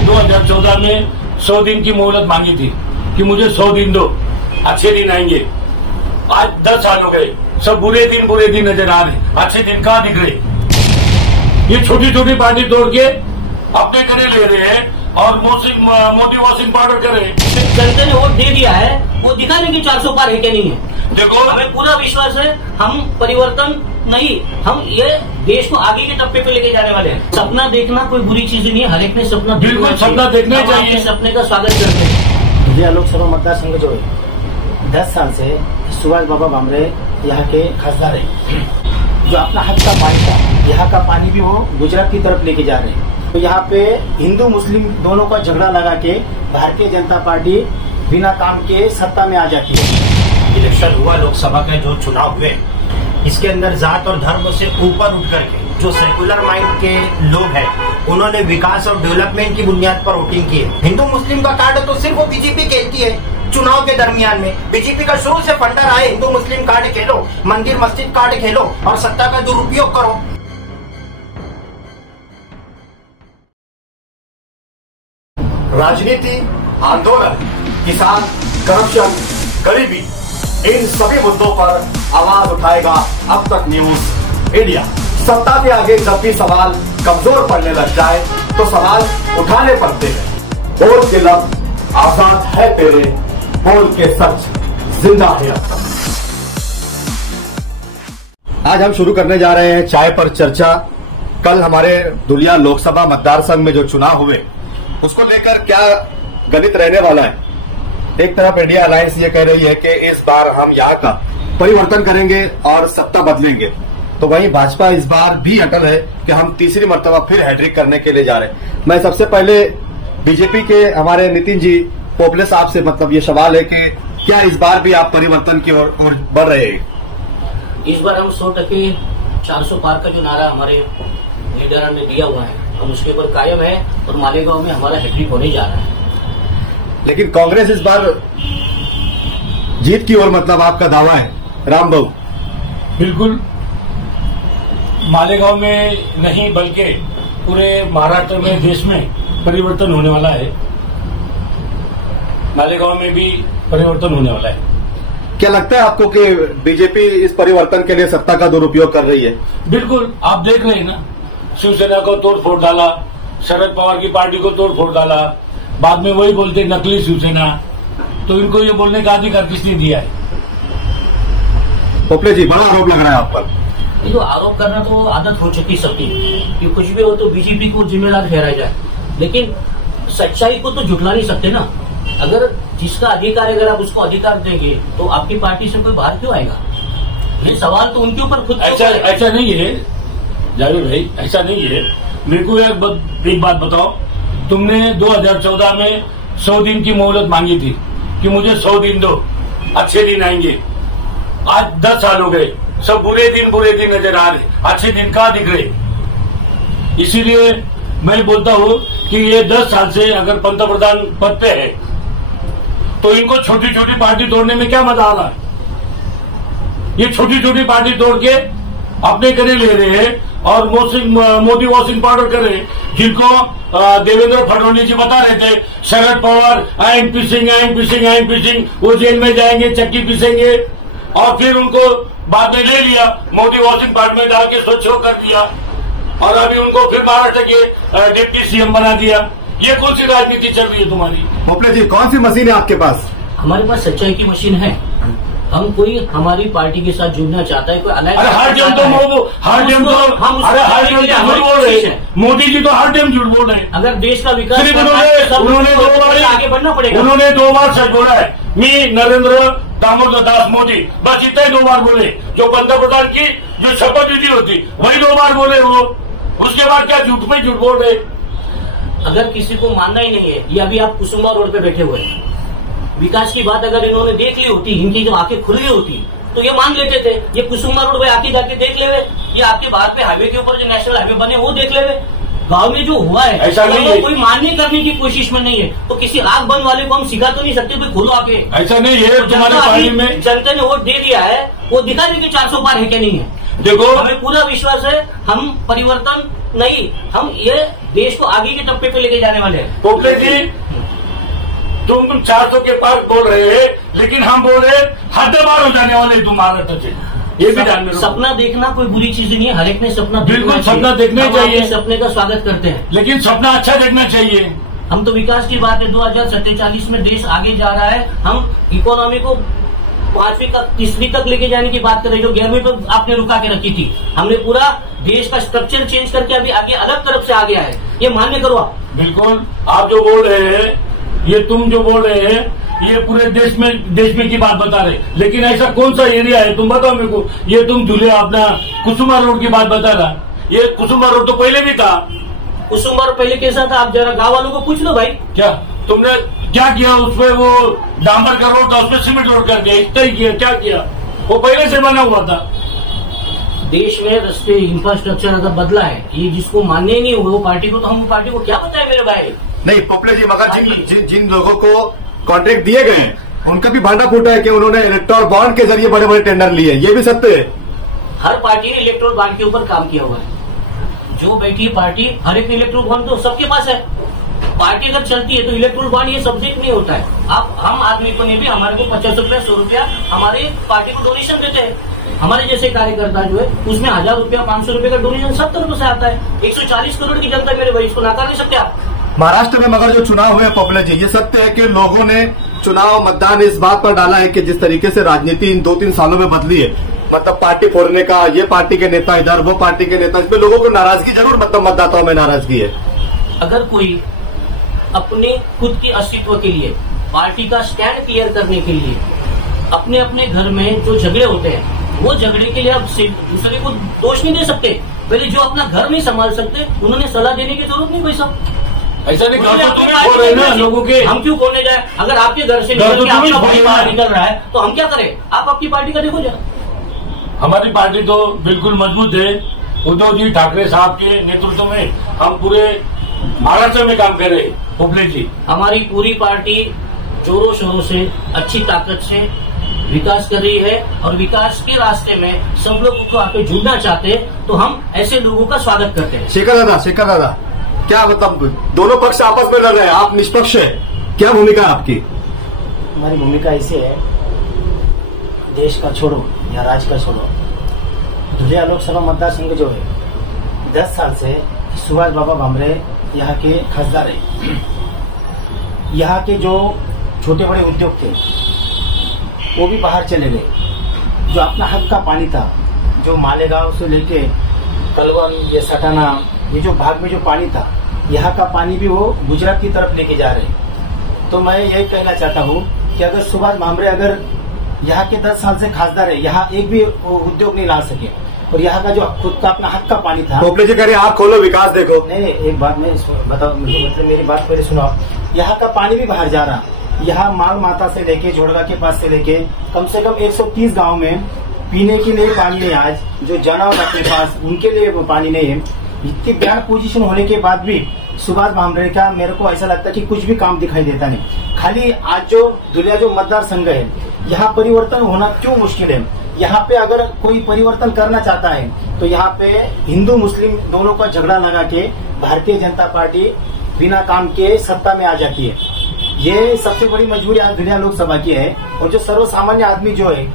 2014 में 100 दिन की मोहलत मांगी थी कि मुझे 100 दिन दो, अच्छे दिन आएंगे। आज 10 साल हो गए, सब बुरे दिन नजर आ रहे, अच्छे दिन कहाँ दिख रहे। ये छोटी छोटी पार्टी तोड़ के अपने करे ले रहे हैं और मोदी वॉशिंग पाउडर कर रहे हैं। जनता ने वोट दे दिया है, वो दिखा दें कि 400 पार है क्या नहीं है। देखो, हमें पूरा विश्वास है, हम परिवर्तन नहीं, हम ये देश को आगे के टप्पे पे लेके जाने वाले हैं। सपना देखना कोई बुरी चीज नहीं है, हर एक ने सपना बिल्कुल सपना देखना चाहिए। सपने का स्वागत करते हैं। जिला लोकसभा मतदार संघ जो है 10 साल से सुभाष बाबा भामरे यहाँ के खासदार है, जो अपना हक का पानी था, यहाँ का पानी भी वो गुजरात की तरफ लेके जा रहे हैं। तो यहाँ पे हिंदू मुस्लिम दोनों का झगड़ा लगा के भारतीय जनता पार्टी बिना काम के सत्ता में आ जाती है। इलेक्शन हुआ, लोकसभा के जो चुनाव हुए, इसके अंदर जात और धर्म से ऊपर उठ करके जो सेकुलर माइंड के लोग हैं, उन्होंने विकास और डेवलपमेंट की बुनियाद पर वोटिंग की है। हिंदू मुस्लिम का कार्ड तो सिर्फ वो बीजेपी खेलती है। चुनाव के दरमियान में बीजेपी का शुरू से फंडा रहा है, हिंदू मुस्लिम कार्ड खेलो, मंदिर मस्जिद कार्ड खेलो और सत्ता का दुरुपयोग करो। राजनीति, आंदोलन, किसान, करप्शन, गरीबी, इन सभी मुद्दों पर आवाज उठाएगा अब तक न्यूज इंडिया। सत्ता के आगे जब भी सवाल कमजोर पड़ने लग जाए तो सवाल उठाने पड़ते हैं। बोल के लफ्ज आजाद है तेरे, बोल के सच जिंदा है अब तक। आज हम शुरू करने जा रहे हैं चाय पर चर्चा। कल हमारे दुलिया लोकसभा मतदार संघ में जो चुनाव हुए, उसको लेकर क्या गणित रहने वाला है। एक तरफ इंडिया अलायंस ये कह रही है कि इस बार हम यहाँ का परिवर्तन करेंगे और सत्ता बदलेंगे, तो वहीं भाजपा इस बार भी अटल है कि हम तीसरी मर्तबा फिर हैट्रिक करने के लिए जा रहे हैं। मैं सबसे पहले बीजेपी के हमारे नितिन जी पोपले साहब से मतलब ये सवाल है कि क्या इस बार भी आप परिवर्तन की ओर बढ़ रहे हैं? इस बार हम 100% 400 पार का जो नारा हमारे लीडर ने दिया हुआ है, हम उसके ऊपर कायम है और मालेगांव में हमारा हैट्रिक होने जा रहा है। लेकिन कांग्रेस इस बार जीत की ओर मतलब आपका दावा है, राम बाबू? बिल्कुल, मालेगांव में नहीं बल्कि पूरे महाराष्ट्र में, देश में परिवर्तन होने वाला है। मालेगांव में भी परिवर्तन होने वाला है। क्या लगता है आपको कि बीजेपी इस परिवर्तन के लिए सत्ता का दुरुपयोग कर रही है? बिल्कुल, आप देख रहे हैं ना, शिवसेना को तोड़ फोड़ डाला, शरद पवार की पार्टी को तोड़ फोड़ डाला, बाद में वही बोलते नकली शिवसेना। तो इनको ये बोलने का अधिकार किसने दिया है? पोपले जी, बड़ा आरोप लग रहा है आप पर। ये तो आरोप करना तो आदत हो चुकी सबकी कि कुछ भी हो तो बीजेपी को जिम्मेदार ठहराया जाए, लेकिन सच्चाई को तो झुठला नहीं सकते ना। अगर जिसका अधिकार है, अगर आप उसको अधिकार देंगे तो आपकी पार्टी से कोई बाहर क्यों आएगा? ये सवाल तो उनके ऊपर खुद ऐसा नहीं है जावेद भाई, ऐसा नहीं है। मेरे को एक बात बताओ, तुमने 2014 में 100 दिन की मोहलत मांगी थी कि मुझे 100 दिन दो, अच्छे दिन आएंगे। आज 10 साल हो गए, सब बुरे दिन नजर आ रहे, अच्छे दिन कहाँ दिख रहे। इसीलिए मैं बोलता हूँ कि ये 10 साल से अगर पंतप्रधान पद पे है तो इनको छोटी छोटी पार्टी तोड़ने में क्या मजा आ रहा है। ये छोटी छोटी पार्टी तोड़ के अपने करे ले रहे हैं और मोदी वॉशिंग पाउडर कर रहे हैं, जिनको देवेंद्र फडणवीस जी बता रहे थे Sharad Pawar I am fishing, वो जेल में जाएंगे, चक्की पीसेंगे, और फिर उनको बाद में ले लिया, मोदी वॉशिंग पाउडर में डाल के स्वच्छ कर दिया, और अभी उनको फिर महाराष्ट्र के डिप्टी सीएम बना दिया। ये कौन सी राजनीति चल रही है तुम्हारी? पोपले जी, कौन सी मशीन है आपके पास? हमारे पास सच्चाई की मशीन है। हम कोई हमारी पार्टी के साथ जुड़ना चाहता है, कोई अलग हर टाइम तो झूठ बोल रहे हैं। मोदी जी तो हर टाइम झूठ बोल रहे हैं। अगर देश का विकास उन्होंने 2 बार आगे बढ़ना पड़ेगा। उन्होंने 2 बार सच बोला है, मी नरेंद्र दामोदर दास मोदी, बस इतना ही 2 बार बोले। जो पंतप्रधान की जो शपथ विधि होती वही 2 बार बोले वो, उसके बाद क्या झूठ पे झूठ बोल रहे। अगर किसी को मानना ही नहीं है, ये अभी आप कुसुम्बा रोड पे बैठे हुए हैं, विकास की बात अगर इन्होंने देख ली होती, इनकी जो आंखें खुल गई होती तो ये मान लेते थे। ये कुसुम्बा रोड पे आके जाके देख ले, ये आपके बाहर पे हाईवे के ऊपर जो नेशनल हाईवे बने वो देख ले। गांव में जो हुआ है ऐसा नहीं है, कोई मान्य करने की कोशिश में नहीं है, तो किसी आग बंद वाले को हम सिखा तो नहीं सकते, कोई खोलो आके। ऐसा नहीं है, तुम्हारे पार्टी में जनता ने वोट दे दिया है, वो दिखा दें कि 400 पार है क्या नहीं है। देखो, हमें पूरा विश्वास है, हम परिवर्तन नहीं, हम ये देश को आगे के टप्पे पे लेके जाने वाले हैं। पोपले जी, तुम 400 के पास बोल रहे हैं, लेकिन हम बोल रहे हद्दपार हो जाने वाले तुम्हारा टच है, ये भी ध्यान में रखो। सपना देखना कोई बुरी चीज नहीं है, हर एक ने सपना बिल्कुल सपना देखना चाहिए, सपने का स्वागत करते हैं, लेकिन सपना अच्छा देखना चाहिए। हम तो विकास की बात है, 2047 में देश आगे जा रहा है, हम इकोनॉमी को 5वीं तक 3वीं तक लेके जाने की बात कर रहे हैं, जो 11वीं पर आपने रुका के रखी थी। हमने पूरा देश का स्ट्रक्चर चेंज करके अभी आगे अलग तरफ से आ गया है, ये मान्य करो आप। बिल्कुल, आप जो बोल रहे हैं, ये तुम जो बोल रहे हैं, ये पूरे देश में की बात बता रहे, लेकिन ऐसा कौन सा एरिया है तुम बताओ मेरे को। ये तुम झूले अपना कुसुमा रोड की बात बता रहा, ये कुसुमा रोड तो पहले भी था। कुसुमा रोड पहले कैसा था, आप जरा गाँव वालों को पूछ लो भाई। क्या तुमने क्या किया उसमें, वो डांबर का रोड था उसमें सीमेंट रोड कर दिया, इतना ही किया, क्या किया, वो पहले से बना हुआ था। देश में रास्ते इंफ्रास्ट्रक्चर अगर बदला है, ये जिसको मानने नहीं हुआ वो पार्टी को, तो हम वो पार्टी को क्या बताएं मेरे भाई। नहीं पोपले जी, मगर जिन लोगों को कॉन्ट्रैक्ट दिए गए हैं उनका भी भांडा फूटा है कि उन्होंने इलेक्टोरल बॉन्ड के जरिए बड़े बड़े टेंडर लिए, ये भी सत्य है। हर पार्टी ने इलेक्ट्रोल बॉन्ड के ऊपर काम किया हुआ है, जो बैठी पार्टी, हर एक इलेक्ट्रोल बॉन्ड तो सबके पास है। पार्टी अगर चलती है तो इलेक्ट्रोल बॉन्ड ये सब्जेक्ट नहीं होता है। आप हम आदमी को नहीं भी, हमारे को 50 रुपया 100 रुपया हमारे पार्टी को डोनेशन देते हैं। हमारे जैसे कार्यकर्ता जो है उसमें 1000 रुपया 500 रुपए का डोनेशन सब तरफ से आता है। 140 करोड़ की जनता मेरे भाई, इसको नकार नहीं सकते आप। महाराष्ट्र में मगर जो चुनाव हुए पोपले जी, ये सत्य है कि लोगों ने चुनाव मतदान इस बात पर डाला है कि जिस तरीके से राजनीति इन 2-3 सालों में बदली है, मतलब पार्टी फोड़ने का, ये पार्टी के नेता इधर, वो पार्टी के नेता, इसमें लोगों को नाराजगी जरूर, मतलब मतदाताओं में नाराजगी है। अगर कोई अपने खुद के अस्तित्व के लिए, पार्टी का स्टैंड क्लियर करने के लिए अपने अपने घर में जो झगड़े होते हैं, वो झगड़े के लिए आप दूसरे को दोष नहीं दे सकते। पहले जो अपना घर नहीं संभाल सकते उन्होंने सलाह देने की जरूरत नहीं भाई साहब। ऐसा नहीं, घर तो तुम खोल रहे ना लोगों के, हम क्यों खोलने जाए। अगर आपके घर से निकल के आपका भाई बाहर निकल रहा है तो हम क्या करें। आप अपनी पार्टी का देखो जरा। हमारी पार्टी तो बिल्कुल मजबूत है, उद्धव जी ठाकरे साहब के नेतृत्व में हम पूरे महाराष्ट्र में काम कर रहे हैं। पोपले जी, हमारी पूरी पार्टी जोरों शोरों से, अच्छी ताकत से विकास कर रही है, और विकास के रास्ते में सब लोग को आके जुड़ना चाहते हैं, तो हम ऐसे लोगों का स्वागत करते हैं। शेखर दादा, क्या मतलब दोनों पक्ष आपस में लड़ रहे हैं, आप निष्पक्ष है, क्या भूमिका है आपकी? हमारी भूमिका ऐसी है, देश का छोड़ो या राज्य का छोड़ो, धुलिया लोकसभा मतदार संघ जो है 10 साल से सुभाष बाबा भामरे यहाँ के खासदार है। यहाँ के जो छोटे बड़े उद्योग थे वो भी बाहर चले गए। जो अपना हक का पानी था, जो मालेगांव से लेके कलवन, ये सटाना, ये जो भाग में जो पानी था, यहाँ का पानी भी वो गुजरात की तरफ लेके जा रहे हैं। तो मैं यही कहना चाहता हूँ कि अगर सुभाष भामरे अगर यहाँ के 10 साल से खासदार है, यहाँ एक भी उद्योग नहीं ला सके, और यहाँ का जो खुद का अपना हक का पानी था। पोपले जी कह रहे हैं आप खोलो, विकास देखो। नहीं, एक बात मैं बताओ, मतलब मेरी बात पहले सुनो। यहाँ का पानी भी बाहर जा रहा, यहाँ माल माता से लेके जोड़गा के पास से लेके कम से कम 130 गाँव में पीने के लिए पानी नहीं। आज जो जानवर अपने पास, उनके लिए पानी नहीं है। इतनी बैड पोजीशन होने के बाद भी सुभाष भामरे का मेरे को ऐसा लगता है कि कुछ भी काम दिखाई देता नहीं। खाली आज जो दुनिया जो मतदार संघ है, यहाँ परिवर्तन होना क्यों मुश्किल है। यहाँ पे अगर कोई परिवर्तन करना चाहता है तो यहाँ पे हिंदू मुस्लिम दोनों का झगड़ा लगा के भारतीय जनता पार्टी बिना काम के सत्ता में आ जाती है। ये सबसे बड़ी मजबूरी आज दुनिया लोकसभा की है। और जो सर्वसामान्य आदमी जो है,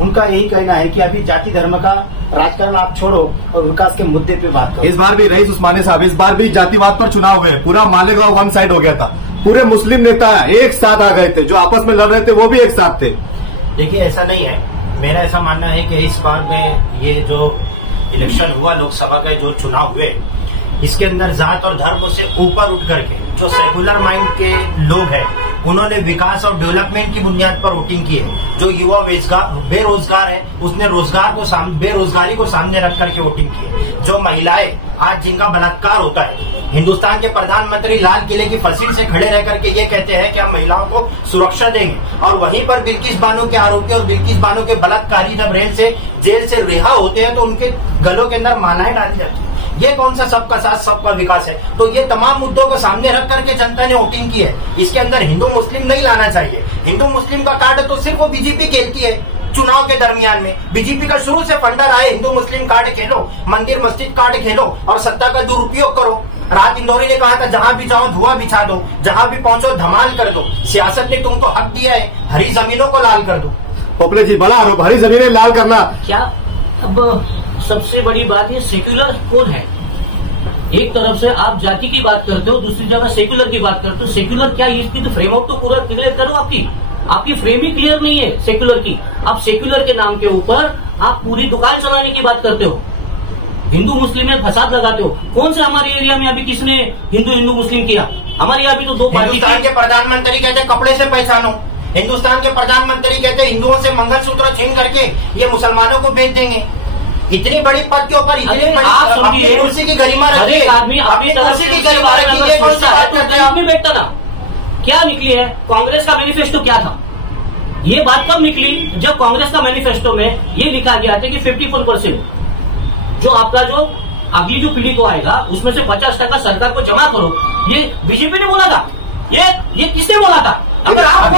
उनका यही कहना है कि अभी जाति धर्म का राजकारण आप छोड़ो और विकास के मुद्दे पे बात करो। इस बार भी रईस उस्मानी साहब, इस बार भी जातिवाद पर चुनाव हुए, पूरा मालेगांव वन साइड हो गया था। पूरे मुस्लिम नेता एक साथ आ गए थे, जो आपस में लड़ रहे थे वो भी एक साथ थे। देखिए, ऐसा नहीं है। मेरा ऐसा मानना है कि इस बार में ये जो इलेक्शन हुआ, लोकसभा का जो चुनाव हुए, इसके अंदर जात और धर्म से ऊपर उठ करके जो सेकुलर माइंड के लोग हैं, उन्होंने विकास और डेवलपमेंट की बुनियाद पर वोटिंग की है। जो युवा बेरोजगार है, उसने बेरोजगारी को सामने रख करके वोटिंग की है। जो महिलाएं आज जिनका बलात्कार होता है, हिंदुस्तान के प्रधानमंत्री लाल किले की फसील से खड़े रह करके ये कहते हैं कि हम महिलाओं को सुरक्षा देंगे, और वहीं पर बिल्किस बानो के आरोपी और बिल्किस बानो के बलात्कारी जब जेल से रिहा होते हैं तो उनके गलों के अंदर मालाएं डाली जाती है। ये कौन सा सबका साथ सबका विकास है? तो ये तमाम मुद्दों को सामने रख करके जनता ने वोटिंग की है। इसके अंदर हिंदू मुस्लिम नहीं लाना चाहिए। हिंदू मुस्लिम का कार्ड तो सिर्फ वो बीजेपी खेलती है। चुनाव के दरमियान में। बीजेपी का शुरू से फंडा रहा है हिंदू मुस्लिम कार्ड खेलो, मंदिर मस्जिद कार्ड खेलो और सत्ता का दुरुपयोग करो। रात इंदौरी ने कहा था जहां भी जाओ धुआं बिछा दो, जहां भी पहुंचो धमाल कर दो। सियासत ने तुमको हक दिया है, हरी जमीनों को लाल कर दो। पोपले जी, बड़ा आरोप, हरी जमीनें लाल करना क्या? अब सबसे बड़ी बात ये सेक्युलर कौन है? एक तरफ से आप जाति की बात करते हो, दूसरी जगह सेक्युलर की बात करते हो। सेक्युलर क्या? इसकी तो फ्रेम आउट तो पूरा क्लियर करो। आपकी फ्रेम ही क्लियर नहीं है सेक्युलर की। आप सेक्युलर के नाम के ऊपर आप पूरी दुकान चलाने की बात करते हो, हिंदू मुस्लिम में फसाद लगाते हो। कौन से हमारे एरिया में अभी किसने हिंदू मुस्लिम किया? हमारे यहाँ भी तो दो पार्टी। हिंदुस्तान के प्रधानमंत्री कहते हैं कपड़े से पहचानो, हिंदुस्तान के प्रधानमंत्री कहते हैं हिंदुओं से मंगलसूत्र छीन करके ये मुसलमानों को बेच देंगे। इतनी बड़ी पद के ऊपर इतनी बड़ी अपनी कुर्सी की गरिमा रखी है, आदमी अपनी कुर्सी की गरिमा रखी है, कौन सी बात करते हैं आप? नहीं बैठता ना। क्या निकली है? कांग्रेस का मैनिफेस्टो क्या था? ये बात कब निकली? जब कांग्रेस का मैनिफेस्टो में ये लिखा गया था कि 54% जो आपका जो अगली जो पीढ़ी को आएगा उसमें से 50% सरकार को जमा करो। ये बीजेपी ने बोला था? ये किसने बोला था? अगर आपको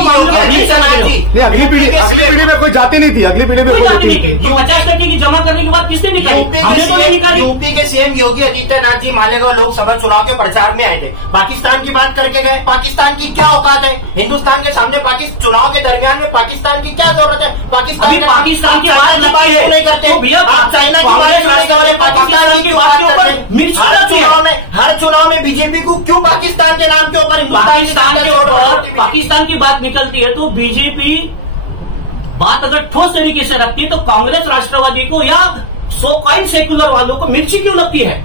अगली पीढ़ी में कोई जाति नहीं थी, अगली पीढ़ी में कोई जाति नहीं थी। 50% की जमा करने के बाद किसने निकाली? हमने तो नहीं निकाली। यूपी के सीएम योगी आदित्यनाथ जी मालेगांव लोकसभा चुनाव के प्रचार में आए थे, पाकिस्तान की बात करके गए। पाकिस्तान की क्या औकात है हिंदुस्तान के सामने? चुनाव के दरमियान में पाकिस्तान की क्या जरूरत है? पाकिस्तान की बात नहीं करते, आप चाइना की बात नहीं करते, पाकिस्तान की बात करते हैं। हर चुनाव में बीजेपी को क्यों पाकिस्तान के नाम के ऊपर पाकिस्तान की बात निकलती है तो बीजेपी बात अगर ठोस तरीके से रखती है तो कांग्रेस राष्ट्रवादी को या सो कॉइल सेक्युलर वालों को मिर्ची क्यों लगती है?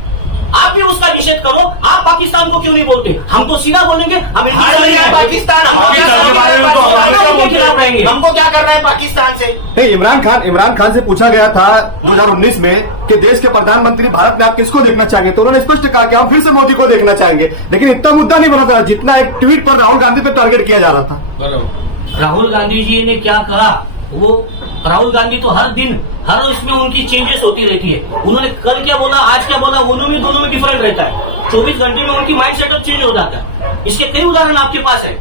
आप भी उसका निषेध करो। आप पाकिस्तान को क्यों नहीं बोलते? हम तो सीधा बोलेंगे, हम पाकिस्तान रहेंगे। हमको क्या करना है पाकिस्तान से? नहीं, इमरान खान से पूछा गया था 2019 में कि देश के प्रधानमंत्री भारत में आप किसको देखना चाहेंगे, तो उन्होंने स्पष्ट कहा कि हम फिर से मोदी को देखना चाहेंगे। लेकिन इतना मुद्दा नहीं बना था जितना एक ट्वीट पर राहुल गांधी पे टारगेट किया जा रहा था। राहुल गांधी जी ने क्या कहा? वो राहुल गांधी तो हर दिन हर उसमें उनकी चेंजेस होती रहती है। उन्होंने कल क्या बोला, आज क्या बोला, दोनों में डिफरेंट रहता है। 24 घंटे में उनकी माइंड सेटअप चेंज हो जाता है। इसके कई उदाहरण आपके पास है।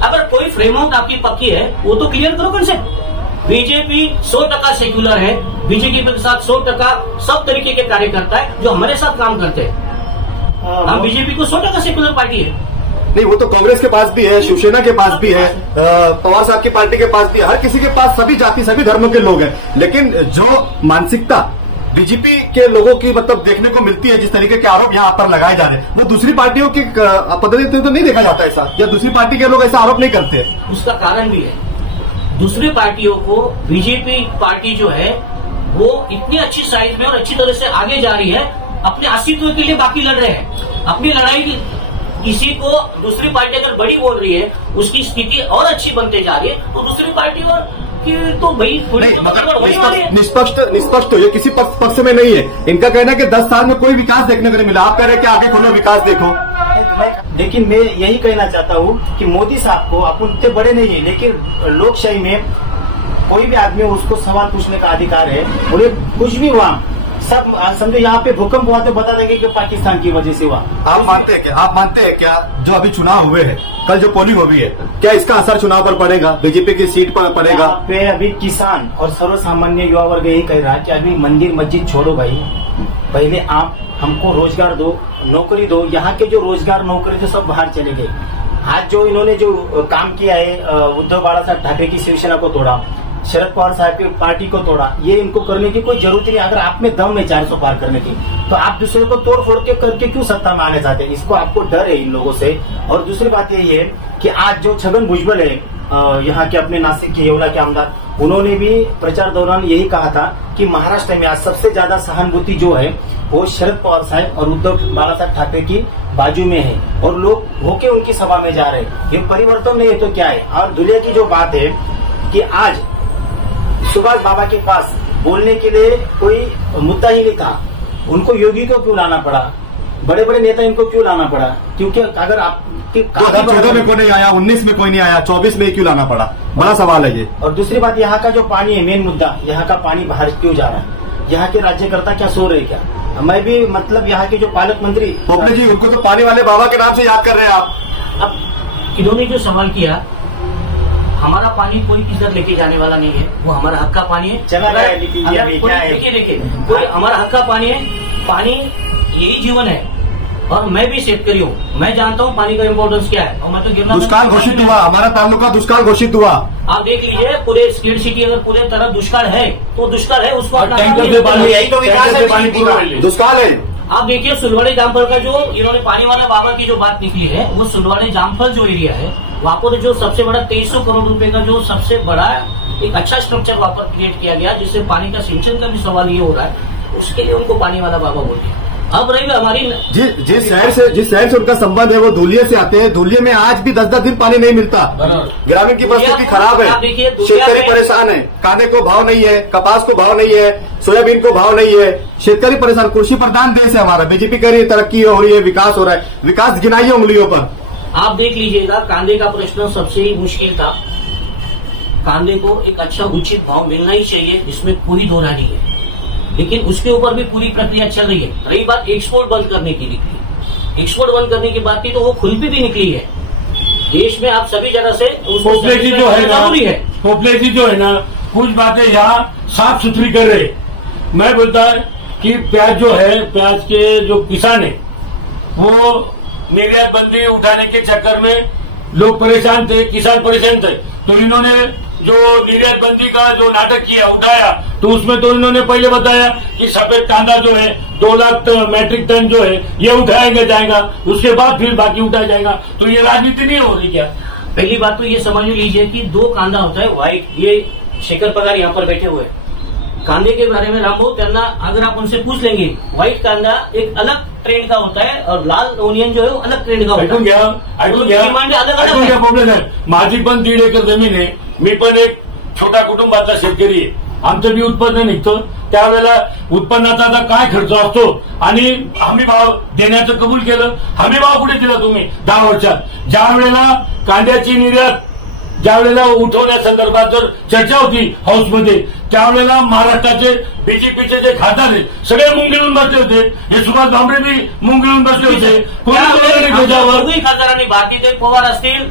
अगर कोई फ्रेम आउट आपकी पक्की है वो तो क्लियर करो कंसेप्ट। बीजेपी 100% सेक्युलर है। बीजेपी के साथ 100% सब तरीके के कार्यकर्ता है जो हमारे साथ काम करते हैं। हम बीजेपी को 100% सेक्युलर पार्टी है। नहीं, वो तो कांग्रेस के पास भी है, शिवसेना के पास भी है, पवार साहब की पार्टी के पास भी है, हर किसी के पास सभी जाति सभी धर्मों के लोग हैं। लेकिन जो मानसिकता बीजेपी के लोगों की मतलब देखने को मिलती है, जिस तरीके के आरोप यहाँ पर लगाए जा रहे हैं, वो दूसरी पार्टियों की पद्धति तो नहीं देखा जाता ऐसा, या दूसरी पार्टी के लोग ऐसा आरोप नहीं करते। उसका कारण भी है। दूसरी पार्टियों को बीजेपी पार्टी जो है वो इतनी अच्छी साइज में और अच्छी तरह से आगे जा रही है, अपने अस्तित्व के लिए बाकी लड़ रहे हैं। अपनी लड़ाई किसी को दूसरी पार्टी अगर बड़ी बोल रही है, उसकी स्थिति और अच्छी बनते जा रही है, तो दूसरी पार्टी और की तो भाई निष्पक्ष तो ये किसी पक्ष में नहीं है। इनका कहना है कि 10 साल में कोई विकास देखने को नहीं मिला। आप कह रहे हैं कि आगे खोलो विकास देखो। लेकिन मैं यही कहना चाहता हूँ कि मोदी साहब को अपन इतने बड़े नहीं है, लेकिन लोकशाही में कोई भी आदमी उसको सवाल पूछने का अधिकार है। उन्हें कुछ भी हुआ, सब समझो यहाँ पे भूकंप हुआ तो बता देंगे कि पाकिस्तान की वजह से हुआ। आप मानते हैं क्या जो अभी चुनाव हुए हैं, कल जो पोलिंग हुई है, क्या इसका असर चुनाव पर पड़ेगा? बीजेपी की सीट पर पड़ेगा? यहाँ पे अभी किसान और सर्वसामान्य युवा वर्ग यही कह रहा है कि अभी मंदिर मस्जिद छोड़ो भाई, पहले आप हमको रोजगार दो, नौकरी दो। यहाँ के जो रोजगार नौकरी थे सब बाहर चले गए। आज जो इन्होंने जो काम किया है, उद्धव बाला साहब ठाकरे की शिवसेना को तोड़ा, शरद पवार साहब की पार्टी को तोड़ा, ये इनको करने की कोई जरूरत नहीं। अगर आप में दम है 400 पार करने की, तो आप दूसरे को तोड़ फोड़ के करके क्यों सत्ता में आने चाहते हैं? इसको आपको डर है इन लोगों से। और दूसरी बात यही है कि आज जो छगन भुजबल है, यहाँ के अपने नासिक के येवला के आमदार, उन्होंने भी प्रचार दौरान यही कहा था कि महाराष्ट्र में आज सबसे ज्यादा सहानुभूति जो है वो शरद पवार साहब और उद्धव बाला साहब ठाकरे की बाजू में है, और लोग होके उनकी सभा में जा रहे हैं। ये परिवर्तन नहीं है तो क्या है? और दुनिया की जो बात है कि आज सुभाष बाबा के पास बोलने के लिए कोई मुद्दा ही नहीं था, उनको योगी को क्यों लाना पड़ा? बड़े बड़े नेता इनको क्यों लाना पड़ा? क्योंकि अगर आप 2014 में कोई नहीं आया, 19 में कोई नहीं आया, 24 में क्यों लाना पड़ा? बड़ा सवाल है ये। और दूसरी बात, यहाँ का जो पानी है, मेन मुद्दा, यहाँ का पानी बाहर क्यों जा रहा है? यहाँ के राज्यकर्ता क्या सो रहे क्या? मैं भी मतलब यहाँ के जो पालक मंत्री पोपले जी, उनको तो पानी वाले बाबा के नाम से याद कर रहे हैं आप। अब इन्होंने जो सवाल किया हमारा पानी कोई किधर लेके जाने वाला नहीं है, वो हमारा हक का पानी है। चला जाए, लेकिन ये अभी क्या है? देखिए कोई हमारा हक का पानी है, पानी यही जीवन है। और मैं भी शेतकरी हूँ, मैं जानता हूँ पानी का इम्पोर्टेंस क्या है। और मैं तो गिरना दुष्काल घोषित हुआ, हमारा तालुका दुष्काल घोषित हुआ। आप देख लीजिए पूरे स्किल सिटी अगर पूरे तरह दुष्काल है तो दुष्काल है, उसको यही तो विकास है, दुष्काल है। आप देखिए सुलवाड़े जामफल का जो इन्होंने पानी वाला बाबा की जो बात निकली है, वो सुलवाड़े जामफल जो एरिया है वहाँ पर जो सबसे बड़ा 2300 करोड़ रुपए का जो सबसे बड़ा एक अच्छा स्ट्रक्चर वहाँ पर क्रिएट किया गया, जिससे पानी का सिंचन का भी सवाल ये हो रहा है, उसके लिए उनको पानी वाला बाबा बोलते हैं। अब रही हमारी जिस शहर से उनका संबंध है वो धुलिये से आते हैं। धुलिये में आज भी 10-10 दिन पानी नहीं मिलता। ग्रामीण की परिस्थिति खराब है, शेतकरी परेशान है, काने को भाव नहीं है, कपास को भाव नहीं है, सोयाबीन को भाव नहीं है, शेतकरी परेशान। कृषि प्रधान देश है हमारा, बीजेपी कह रही है तरक्की हो रही है, विकास हो रहा है, विकास गिनाइए उंगलियों पर। आप देख लीजिएगा कांदे का प्रश्न सबसे ही मुश्किल था। कांदे को एक अच्छा उचित भाव मिलना ही चाहिए, इसमें कोई दो राय नहीं है, लेकिन उसके ऊपर भी पूरी प्रक्रिया चल रही है। रही बात एक्सपोर्ट बंद करने की निकली, एक्सपोर्ट बंद करने की बात की तो वो खुलपी भी निकली है। देश में आप सभी जगह से पोपलेजी जो है ना, पोपलेजी जो है ना, कुछ बातें यहाँ साफ सुथरी कर रहे। मैं बोलता है कि प्याज जो है, प्याज के जो किसान है वो निर्यात बंदी उठाने के चक्कर में लोग परेशान थे, किसान परेशान थे, तो इन्होंने जो निर्यात बंदी का जो नाटक किया, उठाया, तो उसमें तो इन्होंने पहले बताया कि सफेद कांदा जो है 2 लाख मैट्रिक टन जो है ये उठाएंगे जाएगा, उसके बाद फिर बाकी उठाया जाएगा। तो ये राजनीति नहीं हो रही क्या? पहली बात तो ये समझ लीजिए कि 2 कांदा होता है व्हाइट, ये शेखर पगार यहाँ पर बैठे हुए कांदे के बारे में रामबो करना, अगर आप उनसे पूछ लेंगे व्हाइट कांदा एक अलग ट्रेंड का होता है और लाल ओनियन जो है वो अलग ट्रेंड का होता है। डिमांड अलग अलग प्रॉब्लेम है। माझी पण 1.5 एकर जमीन आहे, मी पण एक छोटा कुटुंबाचा शेतकरी आहे, आमचं बी उत्पन्न निघतं, त्यावेळेला उत्पन्नाचा आता काय खर्च असतो आणि हमी भाव देण्याचं कबूल केलं। हमी भाव कुठे दिला तुम्ही 10 वर्षात? ज्या वेळेला कांद्याची निर्यात ज्यावेळेला उठवण्यासंदर्भात जर चर्चा होती हाऊसमध्ये, त्यावेळेला महाराष्ट्राचे बीजेपीचे जे खासदार आहेत सगळे मुंगिळून बसले होते, हे सुभाष भामरे बी मुंगिळून बसले होते। कोणी खासदारांनी बाकी ते पवार असतील,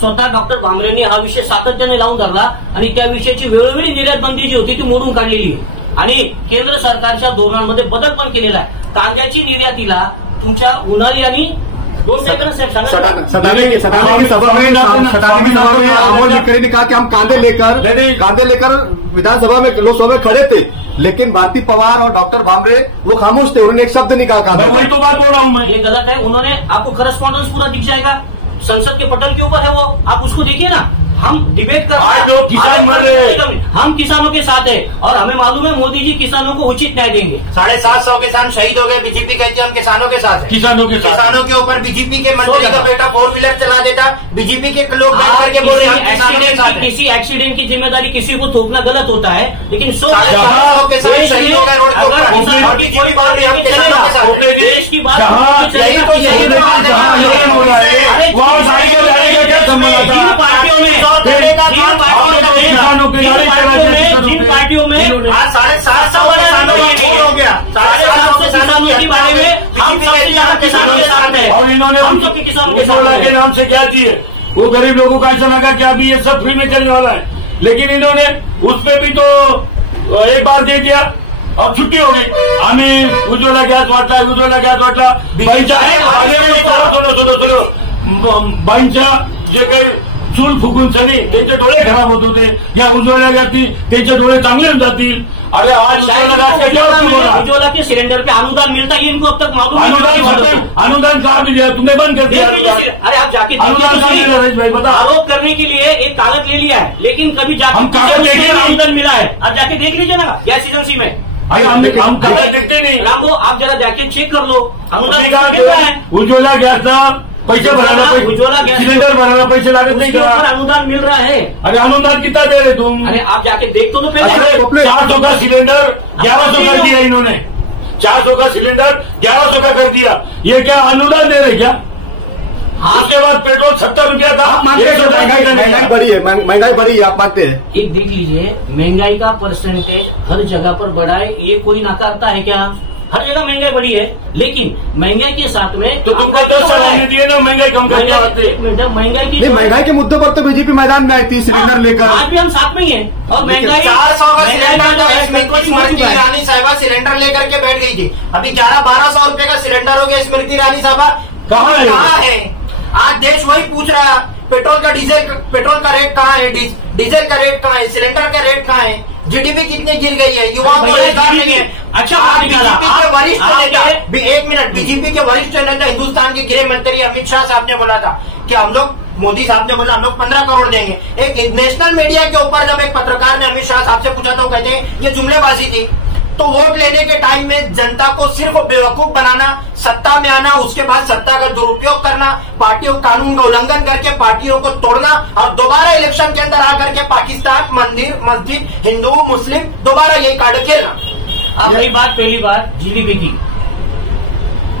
स्वतः डॉक्टर भामरेंनी हा विषय सातत्याने लावून धरला आणि त्या विषयाची वेळोवेळी निर्यात बंदी जी होती ती मोडून काढलेली आहे आणि केंद्र सरकारच्या धोरणांमध्ये बदल पण केलेला आहे। कांद्याची निर्यातीला तुमच्या उन्हाळी आणि सटाने की सभा में अमोल निकरी ने कहा कि हम कांदे लेकर विधानसभा में लोकसभा में खड़े थे, लेकिन भारती पवार और डॉक्टर भामरे वो खामोश थे, उन्होंने एक शब्द नहीं कहा। वही तो बात बोल रहा हूँ मैं, ये गलत है। उन्होंने आपको करस्पॉन्डेंस पूरा दिख जाएगा, संसद के पटल के ऊपर है वो, आप उसको देखिए ना। हम डिबेट कर रहे हैं, किसान मर रहे हैं, हम किसानों के साथ है और हमें मालूम है मोदी जी किसानों को उचित न्याय देंगे। 750 किसान शहीद हो गए, बीजेपी कहती है हम किसानों के साथ है। किसानों के ऊपर बीजेपी के मंत्री का बेटा 4 व्हीलर चला देता, बीजेपी के लोग बैठ करके बोल रहे हैं किसी एक्सीडेंट की जिम्मेदारी किसी को थोपना गलत होता है, लेकिन शहीद हो गए रोड के ऊपर, बीजेपी बोल रही है किसानों के साथ। देश की बात जिन पार्टियों में 750 हो गया, 750 किसानों के बारे में हम सबसे ज्यादा किसानों के साथ है और इन्होंने उनके किसानों के साथ के नाम से क्या दिए, वो गरीब लोगों को ऐसा लगा कि अभी ये सब फ्री में चलने वाला है, लेकिन इन्होंने उस पर भी तो एक बार दे दिया और छुट्टी हो गई। हमें उज्ज्वला गॅस वाटला बाईंच्या जे काही चूल फुकून सनी त्यांचे डोळे खराब होत होते, या उज्ज्वला गॅसनी त्यांचे डोळे चांगले होऊन जातील। अरे आज उज्ज्वला के सिलेंडर पे अनुदान मिलता है, इनको अब तक मालूम अनुदान कहाँ मिला? तुमने बंद कर दिया। अरे आप जाके अनुदान भाई बता, आरोप करने के लिए एक कागज ले लिया है, लेकिन कभी जाके अनुदान मिला है, आप जाके देख लीजिए ना गैस एजेंसी में। हम देखते नहीं। रामो आप जरा जाके चेक कर लो, अनुदान उज्ज्वला गॅसचा पैसे भरायला, उज्ज्वला गॅस सिलेंडर भरायला पैसे लागत नहीं का? अनुदान मिल रहा है। अरे अनुदान कितना दे रहे तुम? अरे आप जाके देख तो पहले। 400 का सिलेंडर 1100 कर दिया इन्होंने, 400 का सिलेंडर 1100 का कर दिया, ये क्या अनुदान दे रहे क्या? उसके बाद पेट्रोल 70 रुपया था। महंगाई बढ़ी है, महंगाई बढ़ी है, आप मानते हैं? एक देख लीजिए, महंगाई का परसेंटेज हर जगह पर बढ़ा है, ये कोई नकारता है क्या? हर जगह महंगाई बढ़ी है, लेकिन महंगाई के साथ में तो तुमको 10 साल दिए ना महंगाई कम करके आते। महंगाई की महंगाई के मुद्दे पर तो बीजेपी मैदान में आई थी सिलेंडर लेकर। आज भी हम साथ में ही हैं और महंगाई 400 का सिलेंडर स्मृति ईरानी साहिबा सिलेंडर लेकर के बैठ गई थी। अभी 1100-1200 रुपए का सिलेंडर हो गया। स्मृति ईरानी साहिबा कहाँ है? आज देश वही पूछ रहा है पेट्रोल का रेट कहाँ है, डीजल का रेट कहाँ है, सिलेंडर का रेट कहाँ है, जीडीपी कितनी गिर गई है, युवाओं को रोजगार नहीं है। अच्छा, बीजेपी के वरिष्ठ नेता, एक मिनट, बीजेपी के वरिष्ठ नेता हिंदुस्तान के गृह मंत्री अमित शाह साहब ने बोला था कि हम लोग, मोदी साहब ने बोला हम लोग 15 करोड़ देंगे। एक नेशनल मीडिया के ऊपर जब एक पत्रकार ने अमित शाह साहब से पूछा तो कहते हैं ये जुमलेबाजी थी। तो वोट लेने के टाइम में जनता को सिर्फ बेवकूफ बनाना, सत्ता में आना, उसके बाद सत्ता का दुरुपयोग करना, पार्टियों कानून का उल्लंघन करके पार्टियों को तोड़ना और दोबारा इलेक्शन के अंदर आकर के पाकिस्तान, मंदिर, मस्जिद, हिंदू, मुस्लिम दोबारा यही कार्ड खेलना। अब पहली बात जीडीपी की।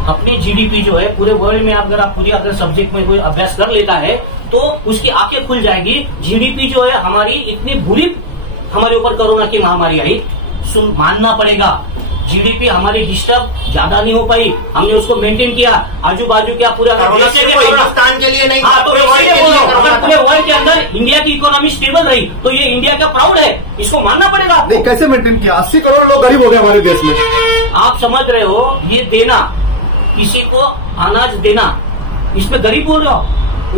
अपनी जीडीपी जो है पूरे वर्ल्ड में अगर आप पूरी अगर सब्जेक्ट में कोई अभ्यास कर लेता है तो उसकी आंखें खुल जाएगी। जीडीपी जो है हमारी इतनी बुरी, हमारे ऊपर कोरोना की महामारी आई, मानना पड़ेगा। जीडीपी हमारी डिस्टर्ब ज्यादा नहीं हो पाई, हमने उसको मेंटेन किया। आजू बाजू क्या पूरा हिंदुस्तान के लिए नहीं, तो पूरे वर्ल्ड के अंदर इंडिया की इकोनॉमी स्टेबल रही तो ये इंडिया का प्राउड है, इसको मानना पड़ेगा। नहीं, कैसे मेंटेन किया? 80 करोड़ लोग गरीब हो गए हमारे देश में। आप समझ रहे हो, ये देना, किसी को अनाज देना, इसमें गरीब बोल रहे हो,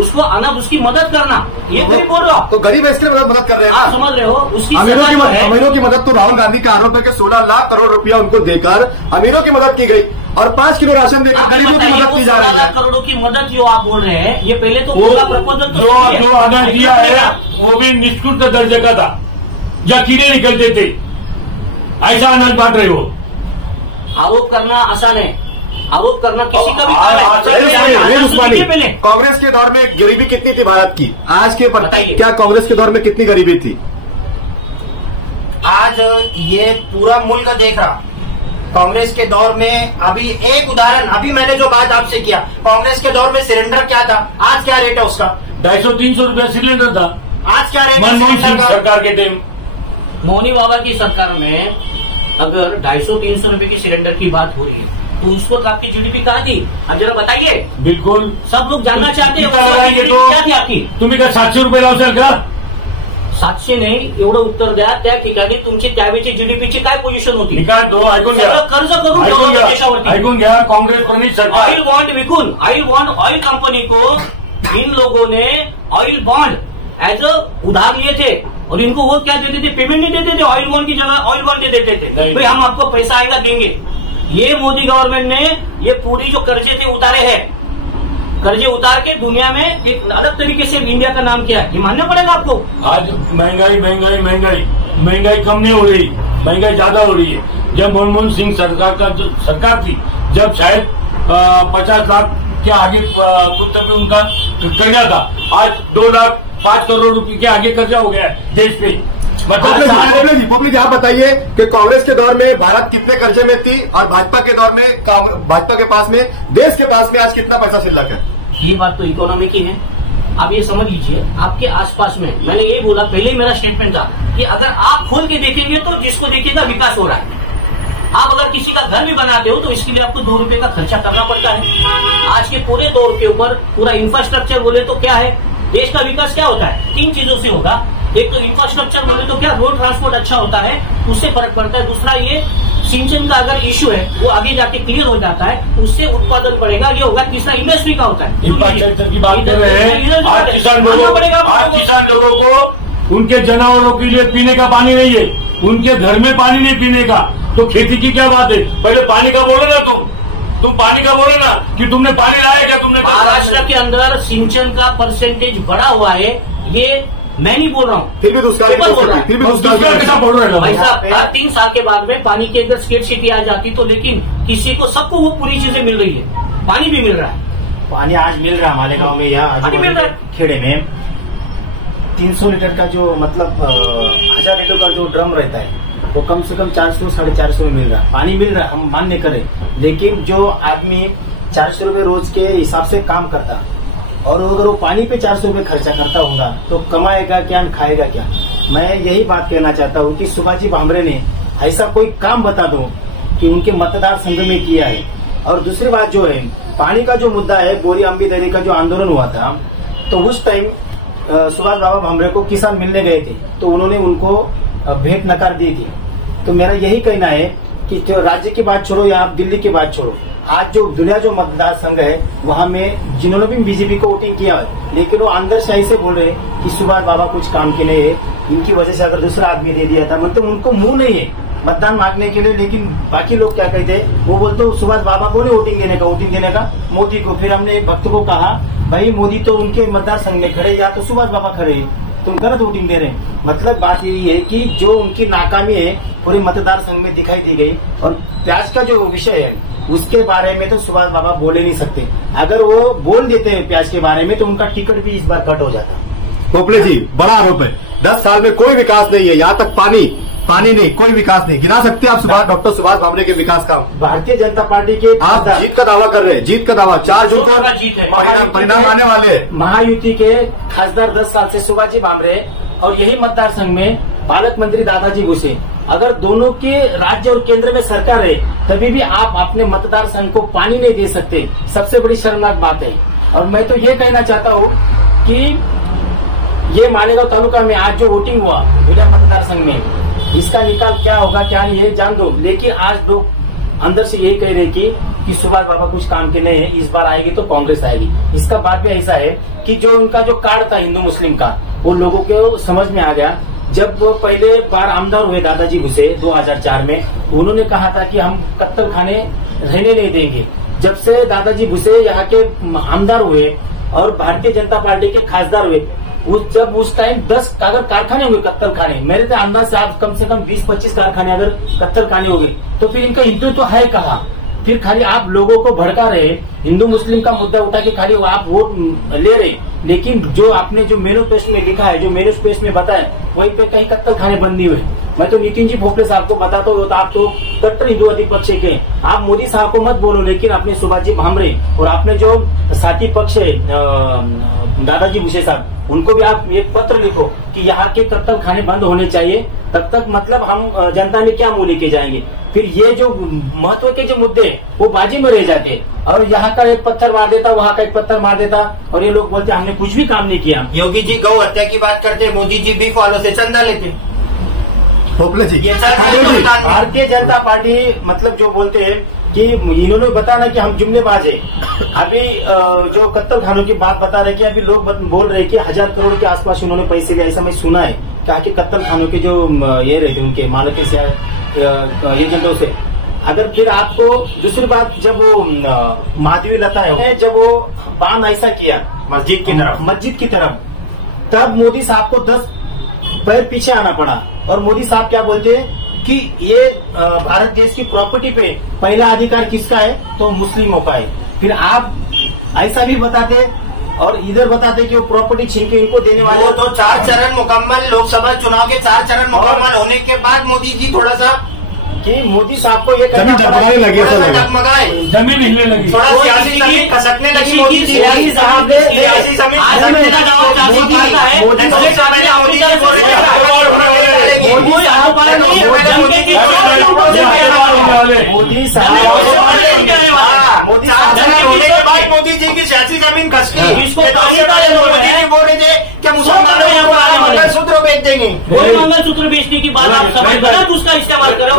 उसको अनाज, उसकी मदद करना, ये गरीब बोल रहे हो। तो गरीब है इसके लिए मदद कर रहे हैं। आप समझ रहे हो, उसकी अमीरों की मदद तो राहुल गांधी का आरोप है कि 16 लाख करोड़ रुपया उनको देकर अमीरों की मदद की गई और 5 किलो राशन देकर गरीबों की मदद की जा रही है। 16 लाख करोड़ों की मदद जो आप बोल रहे हैं, ये पहले तो पूरा प्रपोजल जो अनाज दिया है वो भी निष्कृत दर्जे का था, जहाँ कीड़े निकलते थे, ऐसा अनाज बांट रहे हो। आरोप करना आसान है, आरोप करना किसी का भी पहले कांग्रेस के दौर में गरीबी कितनी थी भारत की? आज के क्या कांग्रेस के दौर में कितनी गरीबी थी? आज ये पूरा मुल्क देख रहा। कांग्रेस के दौर में अभी एक उदाहरण, अभी मैंने जो बात आपसे किया, कांग्रेस के दौर में सिलेंडर क्या था, आज क्या रेट है उसका? 250-300 रुपया सिलेंडर था। आज क्या रेट? मनमोहन सिंह सरकार के टाइम, मोहनी बाबा की सरकार में अगर 250-300 रुपए की सिलेंडर की बात हो रही है तो उस वक्त आपकी जीडीपी कहाँ थी? अब जरा बताइए। बिल्कुल, सब लोग जानना चाहते हैं क्या थी आपकी? तुम्ही का 700 रुपये लावशाल का? 700 नाही, एवढं उत्तर द्या। त्या ठिकाणी तुमची त्यावेळची जीडीपीची काय पोझिशन होती? निकाल दो, ऐकून घ्या, कर्ज करून ठेवलं देशावरती, ऐकून घ्या। कांग्रेस प्रणीत सरकार ऑयल बॉन्ड विकून, ऑयल कंपनी को इन लोगों ने ऑयल बॉन्ड एज अ उधार लिए थे और इनको वो क्या देते थे? पेमेंट नहीं देते थे, ऑयल बॉन्ड की जगह ऑयल बॉन्ड दे देते थे, भाई हम आपको पैसा आएगा देंगे। ये मोदी गवर्नमेंट ने ये पूरी जो कर्जे थे उतारे हैं, कर्जे उतार के दुनिया में एक अलग तरीके से इंडिया का नाम किया है, ये मानना पड़ेगा आपको। आज महंगाई कम नहीं हो रही, महंगाई ज्यादा हो रही है। जब मनमोहन सिंह सरकार का जो सरकार थी, जब शायद 50 लाख के आगे कुछ तभी उनका कर्जा था, आज 2 लाख 5 करोड़ रुपए के आगे कर्जा हो गया है देश पे। पोपली जी, आप बताइए कि कांग्रेस के दौर में भारत कितने कर्जे में थी और भाजपा के दौर में, भाजपा के पास में, देश के पास में आज कितना पैसा शिल्लक है? ये बात तो इकोनॉमी की है। आप ये समझ लीजिए, आपके आसपास में, मैंने यही बोला, पहले ही मेरा स्टेटमेंट था कि अगर आप खोल के देखेंगे तो जिसको देखिएगा विकास हो रहा है। आप अगर किसी का घर भी बनाते हो तो इसके लिए आपको 2 रुपए का खर्चा करना पड़ता है। आज के पूरे दौर के ऊपर पूरा इंफ्रास्ट्रक्चर बोले तो क्या है? देश का विकास क्या होता है? 3 चीजों से होगा। एक तो इंफ्रास्ट्रक्चर बोले तो क्या, रोड ट्रांसपोर्ट अच्छा होता है, उससे फर्क पड़ता है। दूसरा ये सिंचन का अगर इश्यू है वो आगे जाके क्लियर हो जाता है, उससे उत्पादन बढ़ेगा, ये होगा। तीसरा इंडस्ट्री का होता है। इंफ्रास्ट्रक्चर की बात कर रहे हैं। आज किसान लोगों को उनके जानवरों के लिए पीने का पानी नहीं है, उनके घर में पानी नहीं पीने का, तो खेती की क्या बात है? पहले पानी का बोलो ना, तुम पानी का बोलो ना कि तुमने पानी लाया क्या? तुमने महाराष्ट्र के अंदर सिंचन का परसेंटेज बढ़ा हुआ है, ये मैं नहीं बोल रहा हूँ, फिर भी दुष्काल कैसा बोल रहे भाई साहब। हर 3 साल के बाद में पानी की अगर स्केर्सिटी आ जाती तो, लेकिन किसी को, सबको वो पूरी चीजें मिल रही है, पानी भी मिल रहा है। पानी आज मिल रहा है हमारे गांव में, यहाँ खेड़े में 300 लीटर का जो मतलब 1000 लीटर का जो ड्रम रहता है वो कम से कम 400-450 में मिल रहा है। पानी मिल रहा है, हम मान्य करें, लेकिन जो आदमी 400 रुपये रोज के हिसाब से काम करता और अगर वो पानी पे 400 रुपये खर्चा करता होगा तो कमाएगा क्या, खाएगा क्या? मैं यही बात कहना चाहता हूँ कि सुभाष जी भामरे ने ऐसा कोई काम बता दो कि उनके मतदार संघ में किया है। और दूसरी बात जो है, पानी का जो मुद्दा है, बोरी अम्बी दरी का जो आंदोलन हुआ था, तो उस टाइम सुभाष बाबा भामरे को किसान मिलने गए थे, तो उन्होंने उनको भेंट नकार दी थी। तो मेरा यही कहना है कि जो राज्य की बात छोड़ो या आप दिल्ली की बात छोड़ो, आज जो दुनिया जो मतदार संघ है वहां में जिन्होंने भी बीजेपी को वोटिंग किया है, लेकिन वो अंदरशाही से बोल रहे हैं कि सुभाष बाबा कुछ काम के नहीं है, इनकी वजह से अगर दूसरा आदमी दे दिया था, मतलब उनको मुंह नहीं है मतदान मांगने के लिए। लेकिन बाकी लोग क्या कहते हैं, वो बोलते सुभाष बाबा को नहीं वोटिंग देने का मोदी को। फिर हमने एक भक्त को कहा, भाई मोदी तो उनके मतदार संघ में खड़े, या तो सुभाष बाबा खड़े, तुम गलत वोटिंग दे रहे हैं। मतलब बात यही है कि जो उनकी नाकामी है पूरे मतदार संघ में दिखाई दी गई। और प्याज का जो विषय है उसके बारे में तो सुभाष बाबा बोले नहीं सकते। अगर वो बोल देते हैं प्याज के बारे में तो उनका टिकट भी इस बार कट हो जाता। पोपले जी, बड़ा आरोप है, 10 साल में कोई विकास नहीं है, यहाँ तक पानी नहीं, कोई विकास नहीं। गिना सकते आप डॉक्टर सुभाष भामरे के विकास काम? भारतीय जनता पार्टी के आप जीत का दावा कर रहे हैं, जीत का दावा 4 जून को जीत है, परिणाम आने वाले हैं। महायुति के खासदार 10 साल से सुभाष जी भामरे और यही मतदार संघ में पालक मंत्री दादाजी भुसे, अगर दोनों के राज्य और केंद्र में सरकार है तभी भी आप अपने मतदार संघ को पानी नहीं दे सकते, सबसे बड़ी शर्मनाक बात है। और मैं तो ये कहना चाहता हूँ कि ये मालेगांव तालुका में आज जो वोटिंग हुआ दुनिया मतदार संघ में, इसका निकाल क्या होगा क्या नहीं है जान दो, लेकिन आज लोग अंदर से यही कह रहे कि सुभाष बाबा कुछ काम के नहीं है, इस बार आएगी तो कांग्रेस आएगी। इसका बात भी ऐसा है कि जो उनका जो कार्ड था हिंदू मुस्लिम का, वो लोगों को समझ में आ गया। जब वो पहले बार आमदार हुए दादाजी भुसे 2004 में, उन्होंने कहा था कि हम कत्तल खाने रहने नहीं देंगे। जब से दादाजी भुसे यहाँ के आमदार हुए और भारतीय जनता पार्टी के खासदार हुए, जब उस टाइम 10 अगर कारखाने होंगे कत्तल खाने, मेरे तो अंदाज से आप कम से कम 20-25 कारखाने अगर कत्तल खाने हो गए तो फिर इनका हिंदुत्व तो है कहाँ? फिर खाली आप लोगों को भड़का रहे, हिंदू मुस्लिम का मुद्दा उठा के खाली आप वोट ले रहे, लेकिन जो आपने जो मैनिफेस्टो में लिखा है, जो मैनिफेस्टो में बताया, वहीं पे कहीं कत्तल खाने बंद नहीं हुए। मैं तो नितिन जी भोपले साहब को बताता हूँ, तो आप तो कट्टर हिंदू अधिक पक्ष के, आप मोदी साहब को मत बोलो, लेकिन अपने सुभाष जी भामरे और आपने जो साथी पक्ष है दादाजी भुसे साहब, उनको भी आप एक पत्र लिखो कि यहाँ के कत्तल खाने बंद होने चाहिए। तब तक मतलब हम जनता में क्या मुंह लेके जाएंगे? फिर ये जो महत्व के जो मुद्दे वो बाजी में रह जाते, और यहाँ का एक पत्थर मार देता, वहाँ का एक पत्थर मार देता, और ये लोग बोलते हमने कुछ भी काम नहीं किया। योगी जी गौ हत्या की बात करते, मोदी जी भी फॉलो से चंदा लेते। पोपले जी, ये भारतीय जनता पार्टी मतलब जो बोलते हैं कि इन्होंने बताना कि हम जुमलेबाज है। अभी जो कत्तल खानों की बात बता रहे कि अभी लोग बोल रहे कि 1000 करोड़ के आसपास उन्होंने पैसे लिए, ऐसा मैं सुना है। क्या कि कत्तल खानों के जो ये रहते उनके मालके से एजेंटों से। अगर फिर आपको दूसरी बात, जब वो माधवी लता है, जब वो बांध ऐसा किया मस्जिद की तरफ, तब मोदी साहब को 10 पैर पीछे आना पड़ा। और मोदी साहब क्या बोलते हैं कि ये भारत देश की प्रॉपर्टी पे पहला अधिकार किसका है? तो मुस्लिमों का है। फिर आप ऐसा भी बताते और इधर बताते कि वो प्रॉपर्टी छीन के इनको देने वाले। तो 4 चरण मुकम्मल, लोकसभा चुनाव के 4 चरण मुकम्मल होने के बाद मोदी जी थोड़ा सा कि मोदी साहब को ये जमीन डगमगाने लगी, डगमगाए, जमीन हिलने लगी, थोड़ा सियासी जमीन खसकने लगी। मोदी जी साहब ने सियासी जमीन मोदी होने के बाद मोदी जी की सियासी जमीन खसकी। मोदी जी बोल रहे थे क्या मुसलमानों को मंगलसूत्र बेच देंगे? कोई मंगलसूत्र बेचने की बात आप समझ गलत उसका इस्तेमाल करो।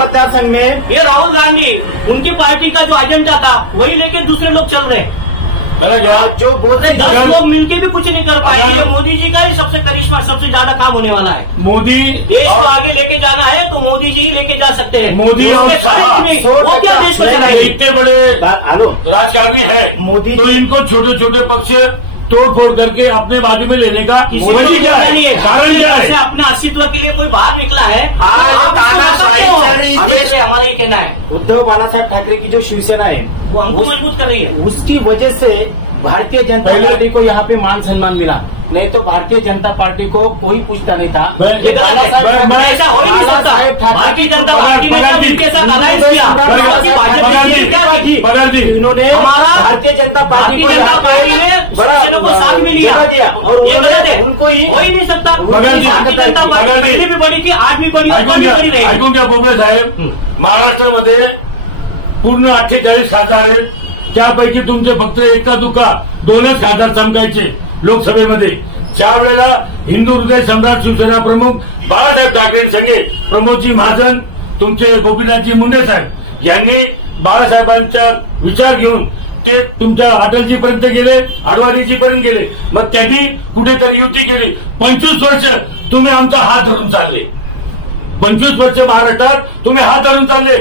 मतदार संघ में ये राहुल गांधी उनकी पार्टी का जो एजेंडा था वही लेके दूसरे लोग चल रहे हैं। जो बोलते 10 लोग मिलके भी कुछ नहीं कर पाएंगे। मोदी जी का ही सबसे करिश्मा, सबसे ज्यादा काम होने वाला है। मोदी देश को आगे लेके जाना है तो मोदी जी लेके जा सकते हैं। मोदी और वो क्या देश को चलाएंगे? इतने बड़े राजकारणी है मोदी, तो इनको छोटे छोटे पक्ष तोड़ फोड़ करके अपने बाजू में लेने का वजह क्या है? कारण क्या है? अपने अस्तित्व के लिए कोई बाहर निकला है, हमारा ये कहना है। उद्धव बाला साहब ठाकरे की जो शिवसेना है वो हमको मजबूत कर रही है। उसकी वजह से भारतीय जनता पार्टी को यहाँ पे मान सम्मान मिला, नहीं तो भारतीय जनता पार्टी को कोई पूछता नहीं था। ऐसा हो ही नहीं सकता। भारतीय जनता पार्टी ने जब इनके साथ अलायंस किया, इन्होंने भारतीय जनता पार्टी को बड़ा साथ में लिया और उनको कोई हो ही नहीं सकता। मगर जी, भारतीय जनता पार्टी मगर जी, पहले भी बड़ी थी, आज भी बड़ी, ऐकून बड़ी घ्या, बड़ी रहेगी। ऐकून घ्या बोबडे साहेब, महाराष्ट्रामध्ये पूर्ण 48 खासदार आहेत, त्यापैकी तुमचे फक्त एका दुका 2च खासदार चमकायचे लोकसभेमध्ये. ज्या वेळेला हिंदू हृदय सम्राट शिवसेना प्रमुख बाळासाहेब ठाकरेंसंगे प्रमोदजी महाजन, तुमचे गोपीनाथजी मुंडे साहेब यांनी बाळासाहेबांचा विचार घेऊन ते तुमच्या अटलजीपर्यंत गेले, आडवाणीजीपर्यंत गेले. मग त्यांनी कुठेतरी युती केली. 25 वर्ष तुम्ही आमचा हात धरून चालले. 25 वर्ष महाराष्ट्रात तुम्ही हात धरून चालले.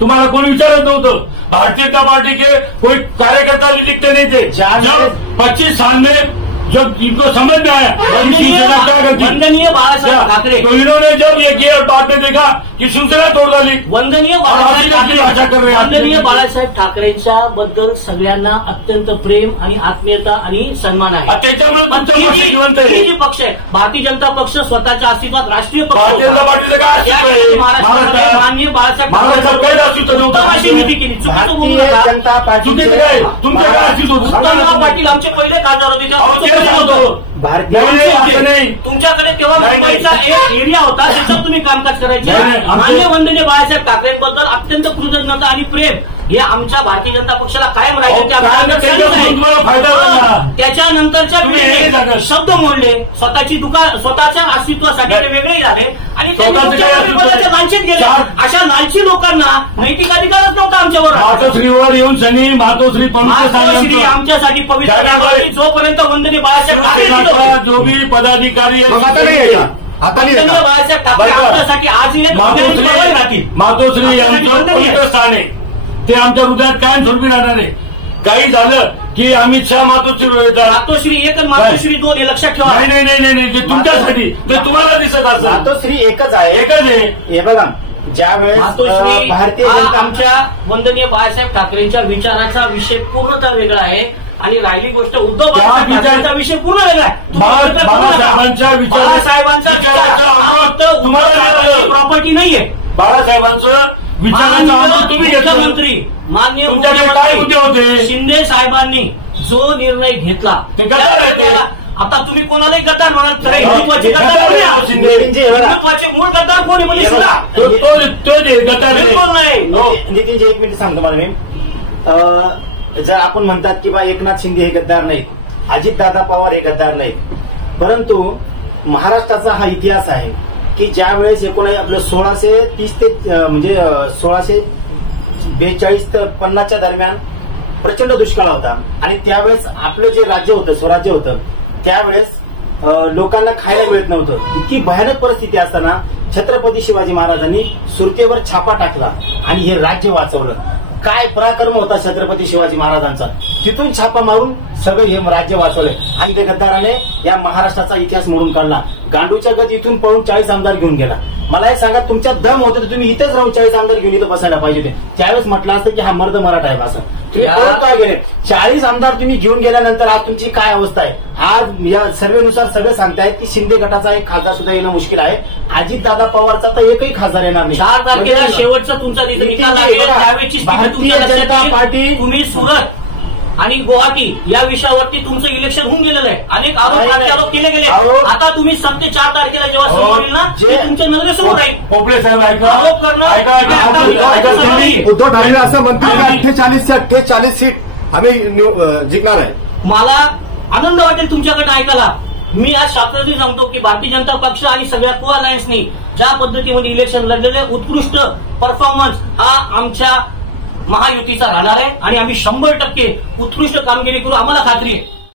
तुम्हाला कोणी विचारत नव्हतं. भारतीय जनता पार्टी के कोई कार्यकर्ता भी दिखते नहीं थे. जब 25 साल में जब इनको समझ में आया शिवसेना क्या करती, वंदनीय बाळासाहेब ठाकरे, तो इन्होंने जब ये किया और बाद में देखा कि शिवसेना तोड़ डाली. वंदनीय भाषा कर रहे बाळासाहेब, हैं. वंदनीय बाळासाहेब ठाकरेंच्या बद्दल सगळ्यांना अत्यंत प्रेम आणि आत्मीयता आणि सन्मान आहे. त्याच्यामुळे पण तुमचा पक्ष जिवंत हे आहे. जे पक्ष आहे, भारतीय जनता पक्ष स्वतःच्या अस्तित्वात राष्ट्रीय पक्ष भारतीय जनता होता. पार्टीचं काय या अस्तित्व ठिकाणी आहे? महाराष्ट्रामध्ये माननीय बाळासाहेब महाराष्ट्रात काही अस्तित्व उत्तम नव्हतं. अशी नीती केली. चुकीचं बोलू भारतीय नका. जनता पार्टी चुकीचं काय? तुमच्या काय अस्तित्व होतं? उत्तमराव पाटील आमचे पहिले खासदार होते. तेव्हा अहो, ते तुमचं सांगतो. होतं. भारतीय नाही, असं नाही. तुमच्याकडे तेव्हा नाही, मुंबईचा नाही. एक एरिया होता, त्याच्यात तुम्ही कामकाज करायचे. नाही, नाही, आमचे- मान्य वंदनीय बाळासाहेब ठाकरेंबद्दल अत्यंत कृतज्ञता आणि प्रेम हे आमच्या भारतीय जनता पक्षाला कायम राहिले. अहो, काय नाही, त्याच्यापासून तुम्हाला फायदा झाला. त्याच्यानंतरच्या तुम्ही हे पिढीने सांगा. शब्द मोडले, स्वतःची दुकान स्वतःच्या अस्तित्वासाठी ते वेगळे झाले आणि त्यांनी स्वतःचं तुमच्या काय अस्तित्व परिवाराच्या आहे? लांछित गेले. चार- अशा लालची लोकांना नैतिक अधिकारच नव्हता आमच्यावर. मातोश्रीवर येऊन शनी मातोश्री मातोश्री आमच्यासाठी पवित्र त्यामुळे- आहे. जोपर्यंत वंदनीय बाळासाहेब ठाकरे शिवसेनेचा जो भी पदाधिकारी मग आता नाही आहे का? आता नाही आहे वंदनीय का? बाळासाहेब ठाकरे बरोबर. आमच्यासाठी आजही एक वंदनीय राहतील. मातोश्री यांचं आमच्यासाठी पवित्र स्थान आहे. ते आमच्या हृदयात कायम झोडून राहणार आहे. काही झालं की अमित शहा मातोश्रीवर येतात. मातोश्री एक आणि मातोश्री दोन हे लक्षात ठेवा. नाही नाही नाही नाही नाही, ते तुमच्यासाठी, ते तुम्हाला दिसत असं मातोश्री एकच आहे. एकच आहे. हे बघा, ज्यावेळेस मातोश्री भारतीय हा जनता आमच्या वंदनीय बाळासाहेब ठाकरेंच्या विचाराचा विषय पूर्णतः वेगळा आहे आणि राहिली गोष्ट उद्धव बाळासाहेब विचार- ठाकरेंचा विषय पूर्ण वेगळा आहे. बाळासाहेबांच्या विचार- बाळासाहेबांचा विचार हा फक्त तुम्हाला उद्धव प्रॉपर्टी नाहीये. बाळासाहेबांचं विचारांचा अनुभव तुम्ही घेतला. मुख्यमंत्री माननीय तुमच्याकडे काय मुद्दे होते? शिंदे साहेबांनी जो निर्णय घेतला ते गद्दार आहे ते. आता तुम्ही कोणालाही गद्दार म्हणाल तर नाही, हिंदुत्वाचे गद्दार गद्दार कोणी आहे आहे? शिंदे. हिंदुत्वाचे मूळ गद्दार कोणी म्हणजे शिंदे. तो जे गद्दार आहे. बिलकुल नाही. नितीनजी एक मिनिट सांगतो मला मी. जर आपण म्हणतात की बा एकनाथ शिंदे हे गद्दार नाहीत, अजितदादा पवार हे गद्दार नाहीत, परंतु महाराष्ट्राचा हा इतिहास आहे की ज्या वेळेस आपलं 1630 ते म्हणजे 1642 ते 50च्या दरम्यान प्रचंड दुष्काळ होता आणि त्यावेळेस आपलं जे राज्य होतं, स्वराज्य होतं, त्यावेळेस लोकांना खायला मिळत नव्हतं. इतकी भयानक परिस्थिती असताना छत्रपती शिवाजी महाराजांनी सुरतेवर छापा टाकला आणि हे राज्य वाचवलं. काय पराक्रम होता छत्रपती शिवाजी महाराजांचा. तिथून छापा मारून सगळं हे राज्य वाचवलंय आणि त्या गद्दाराने या महाराष्ट्राचा इतिहास मोडून काढला. गांडूच्या गत इथून पळून 40 आमदार घेऊन गेला. मला हे सांगा, तुमच्या दम होते तर तुम्ही इथेच राहून 40 आमदार घेऊन इथं बसायला पाहिजे होते. त्यावेळेस म्हटलं असतं की हा मर्द मराठा आहे असं. तुम्ही पळत काय गेले? 40 आमदार तुम्ही घेऊन गेल्यानंतर आज तुमची काय अवस्था आहे? आज या सर्वेनुसार सगळं सांगतायत की शिंदे गटाचा एक खासदार सुद्धा येणं मुश्किल आहे. अजितदादा पवारचा तर एकही खासदार येणार नाही. 4 तारखेला शेवटचा तुमचा निकाल लागेल. त्यावेळेची स्थिती भारतीय तुमच्या लक्षात जनता येईल. पार्टी तुम्ही सुरत आणि गुवाहाटी या विषयावरती तुमचं इलेक्शन होऊन गेलेलं आहे. अनेक आरोप नाही, नाही. प्रत्यारोप केले गेले. आरोप- आता तुम्ही 7 ते 4 तारखेला जेव्हा हो, समोर येईल ना, जे- ते तुमच्या नजरेसमोर राहील. पोपळे साहेब ऐका आरोप करणं- ऐका उद्धव ठाकरे असं म्हणतात की 48 से 48 सीट आम्ही जिंकणार आहे. मला आनंद वाटेल तुमच्याकडे ऐकायला. मी आज शास्त्रज्ञ सांगतो की भारतीय जनता पक्ष आणि सगळ्या को अलायन्सनी ज्या पद्धतीमध्ये इलेक्शन लढलेले उत्कृष्ट परफॉर्मन्स हा आमच्या महायुतीचा राहणार आहे आणि आम्ही 100% उत्कृष्ट कामगिरी करू. आम्हाला खात्री आहे.